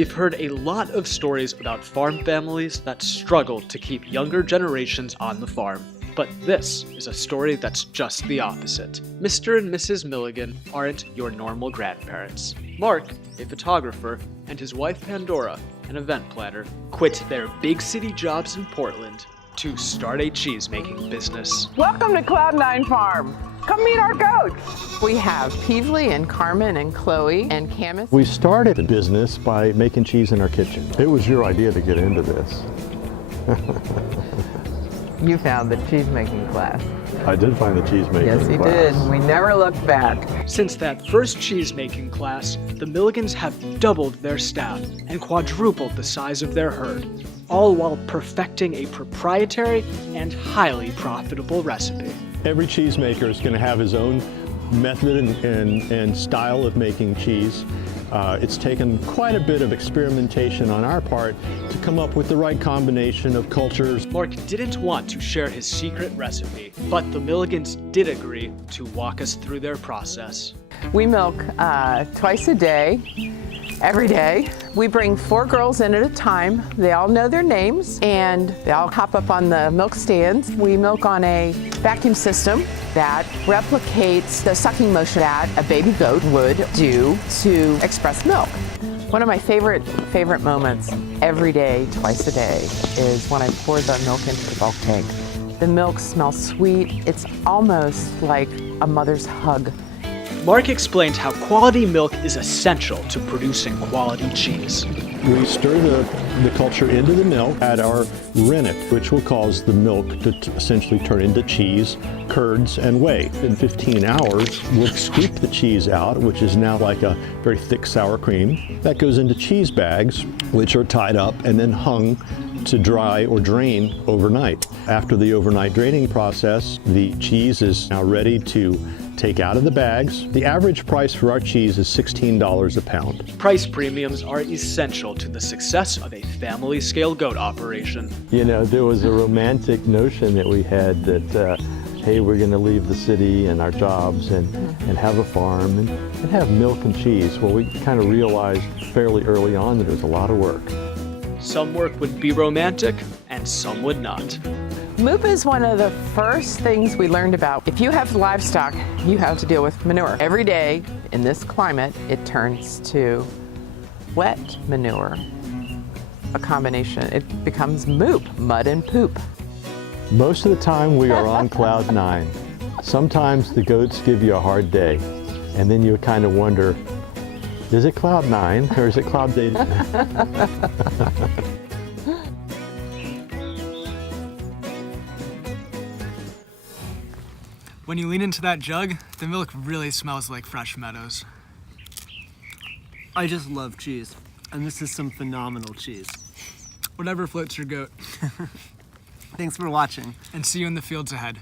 We've heard a lot of stories about farm families that struggle to keep younger generations on the farm. But this is a story that's just the opposite. Mr. and Mrs. Milligan aren't your normal grandparents. Mark, a photographer, and his wife Pandora, an event planner, quit their big city jobs in Portland to start a cheese-making business. Welcome to Cloud9 Farm. Come meet our goats. We have Peevely and Carmen and Chloe and Camus. We started the business by making cheese in our kitchen. It was your idea to get into this. You found the cheese-making class. I did find the cheese making Yes, he class. did. We never looked back. Since that first cheese-making class, the Milligans have doubled their staff and quadrupled the size of their herd, all while perfecting a proprietary and highly profitable recipe. Every cheesemaker is going to have his own method and style of making cheese. It's taken quite a bit of experimentation on our part to come up with the right combination of cultures. Mark didn't want to share his secret recipe, but the Milligans did agree to walk us through their process. We milk twice a day, every day. We bring 4 girls in at a time. They all know their names and they all hop up on the milk stands. We milk on a vacuum system that replicates the sucking motion that a baby goat would do to express milk. One of my favorite moments every day, twice a day, is when I pour the milk into the bulk tank. The milk smells sweet. It's almost like a mother's hug. Mark explained how quality milk is essential to producing quality cheese. We stir the culture into the milk, add our rennet, which will cause the milk to essentially turn into cheese, curds, and whey. In 15 hours, we'll scoop the cheese out, which is now like a very thick sour cream. That goes into cheese bags, which are tied up and then hung to dry or drain overnight. After the overnight draining process, the cheese is now ready to take out of the bags. The average price for our cheese is $16 a pound. Price premiums are essential to the success of a family-scale goat operation. You know, there was a romantic notion that we had that, hey, we're going to leave the city and our jobs and have a farm and have milk and cheese. Well, we kind of realized fairly early on that it was a lot of work. Some work would be romantic, and some would not. Moop is one of the first things we learned about. If you have livestock, you have to deal with manure. Every day in this climate, it turns to wet manure. A combination, it becomes moop, mud and poop. Most of the time we are on cloud 9. Sometimes the goats give you a hard day, and then you kind of wonder, is it cloud 9 or is it cloud day? When you lean into that jug, the milk really smells like fresh meadows. I just love cheese, and this is some phenomenal cheese. Whatever floats your goat. Thanks for watching. And see you in the fields ahead.